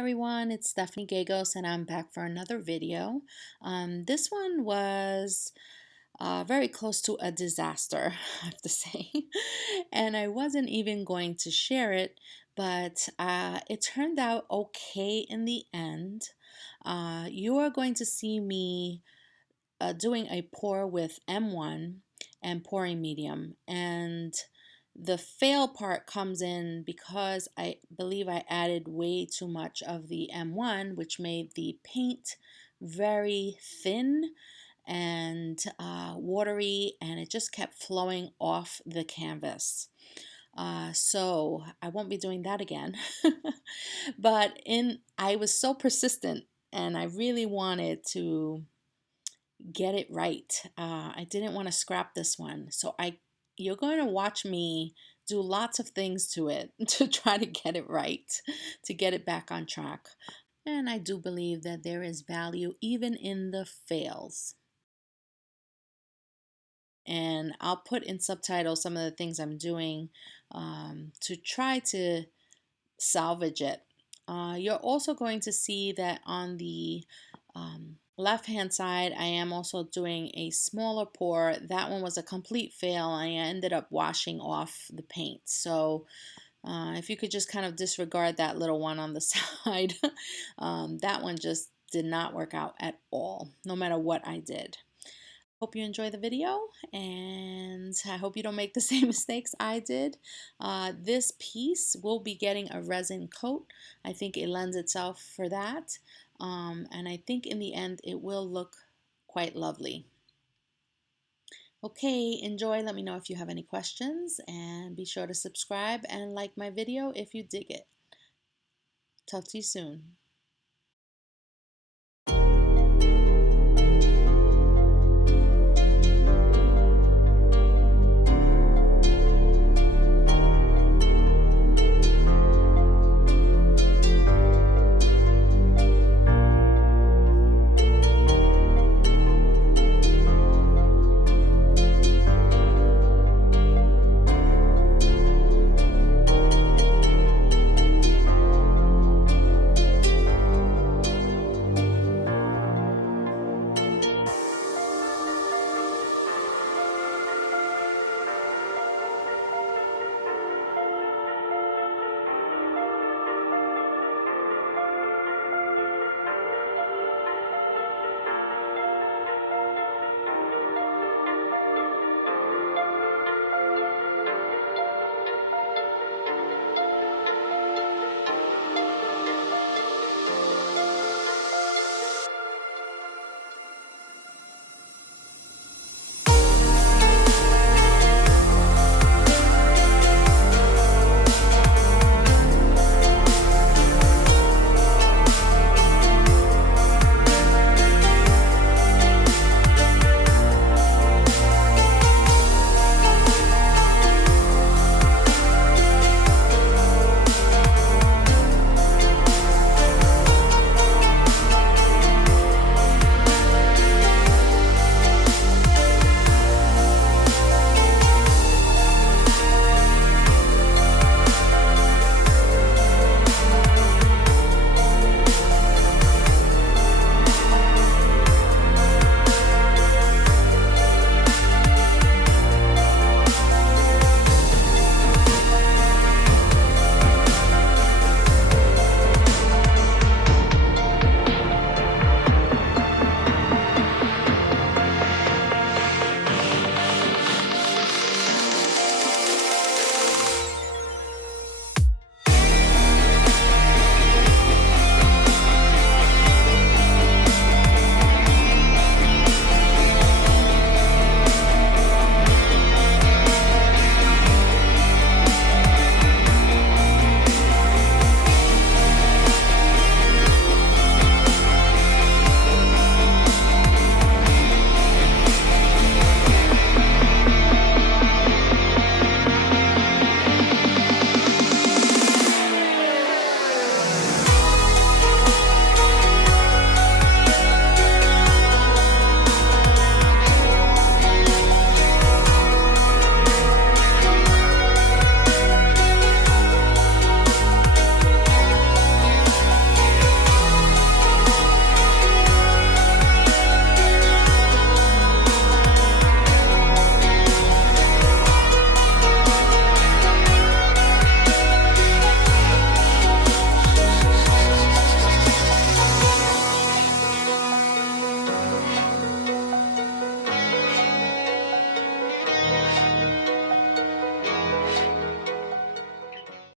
everyone, it's Stephanie Gagos and I'm back for another video. This one was very close to a disaster, I have to say. And I wasn't even going to share it, but it turned out okay in the end. You are going to see me doing a pour with M-1 and pouring medium. And the fail part comes in because I believe I added way too much of the M1, which made the paint very thin and watery, and it just kept flowing off the canvas. So I won't be doing that again. But I was so persistent and I really wanted to get it right. I didn't want to scrap this one. So you're going to watch me do lots of things to it to try to get it right, to get it back on track. And I do believe that there is value even in the fails. And I'll put in subtitles some of the things I'm doing to try to salvage it. You're also going to see that on the left hand side I am also doing a smaller pour. That one was a complete fail. I ended up washing off the paint. So if you could just kind of disregard that little one on the side, that one just did not work out at all, no matter what I did. Hope you enjoy the video, and I hope you don't make the same mistakes I did. This piece will be getting a resin coat. I think it lends itself for that, and I think in the end it will look quite lovely. Okay, enjoy. Let me know if you have any questions, and be sure to subscribe and like my video if you dig it. Talk to you soon.